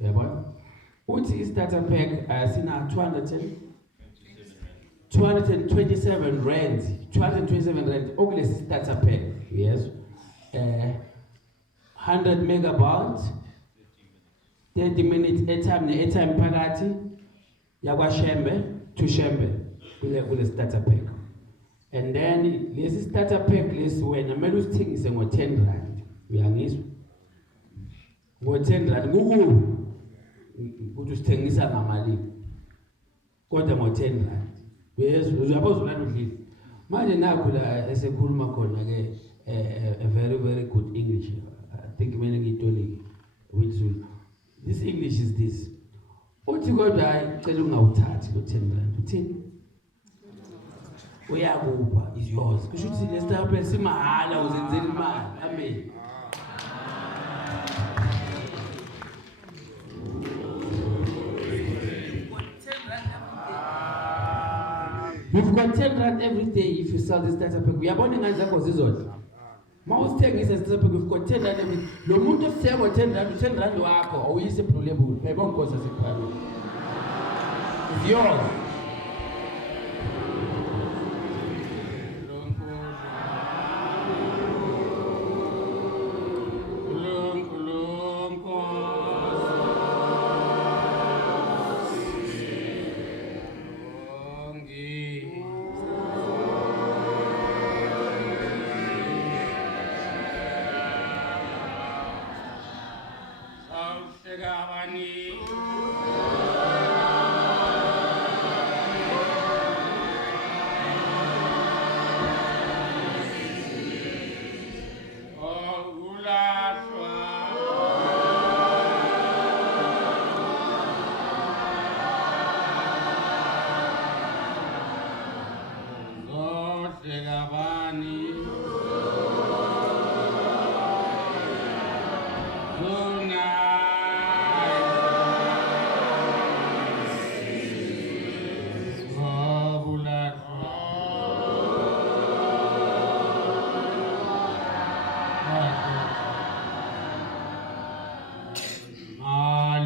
Yabona? Uthi i-starter pack sina 227 rand. 227 rand okulesi starter pack. Yes. 100 megabytes, 30 minutes airtime ne-airtime phakathi yakwaShembe to Shembe kule starter pack. And then lesi starter pack lesi wena kumele usithengise ngo-10 rand. Uyangizwa? Ngo-10 rand kukhulu ukuthi usithengisa ngamali. Kodwa ngo-10 rand. Uyaphoza ulana udlile. Manje nakho la esekhuluma khona ke a very very good English. I think mina ngitolike with Zulu. This English is this. Uthi kodwa ayicela ungawuthathi lo-10 rand. Uthini? Uyakuba is yours. Kusho ukuthi lesitaphe simahala uzenzela imali. Amen. You've got 10 rand every day if you sell this starter pack. Uyabona ingane zakho zizodwa. Mawusithengisa starter pack, you've got 10 rand every day. Lo muntu ofika ngo-10 rand, 10 rand wakho awuyise Blue Label. Phela bonke sasekhaya. It's yours.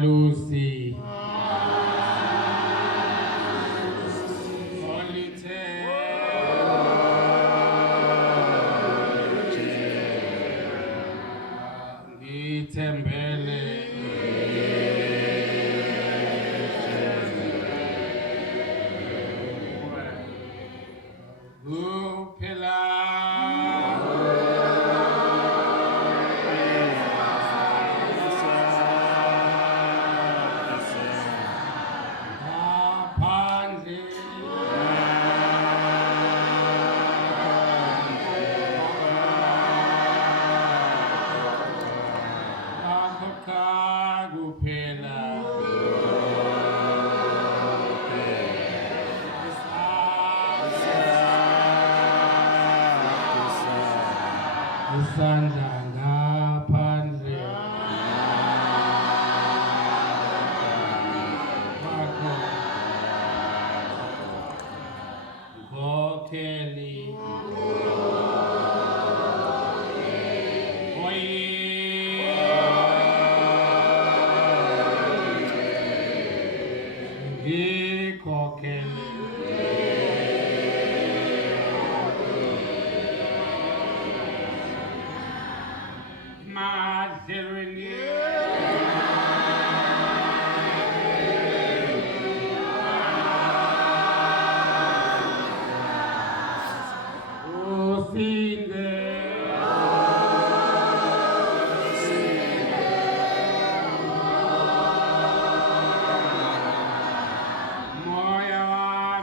Lucy. Moya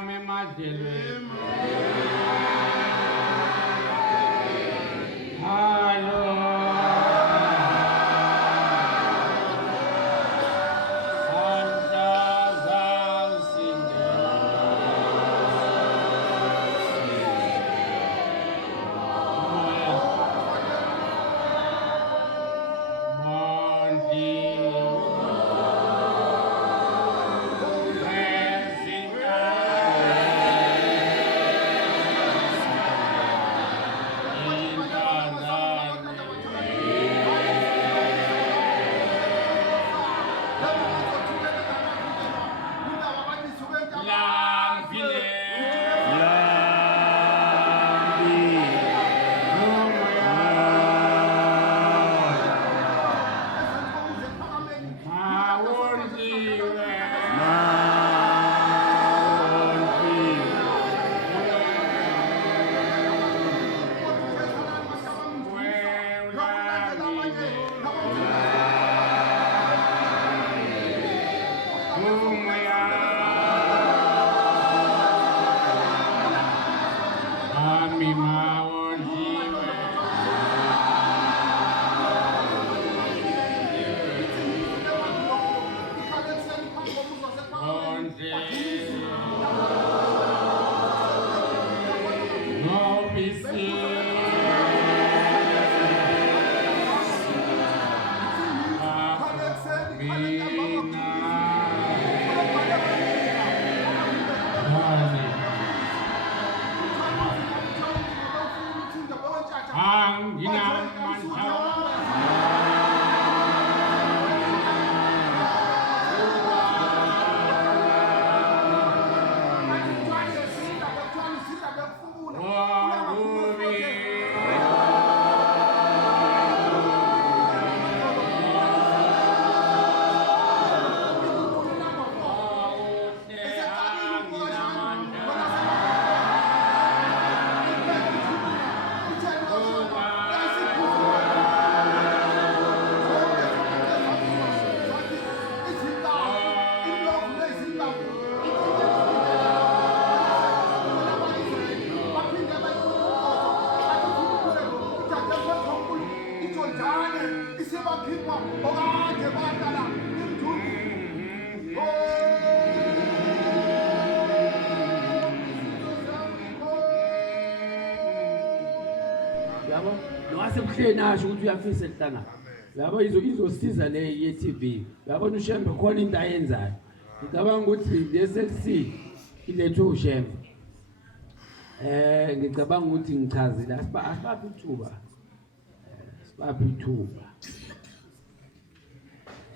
yabo nowasebuhleni asho ukuthi uyafisa elihlangana yabo izosiza le ye-TV yabona uShembe khona into ayenzayo ngicabanga ukuthi le-SLC ilethe uShembe ngicabanga ukuthi ngichazile asibaphi ithuba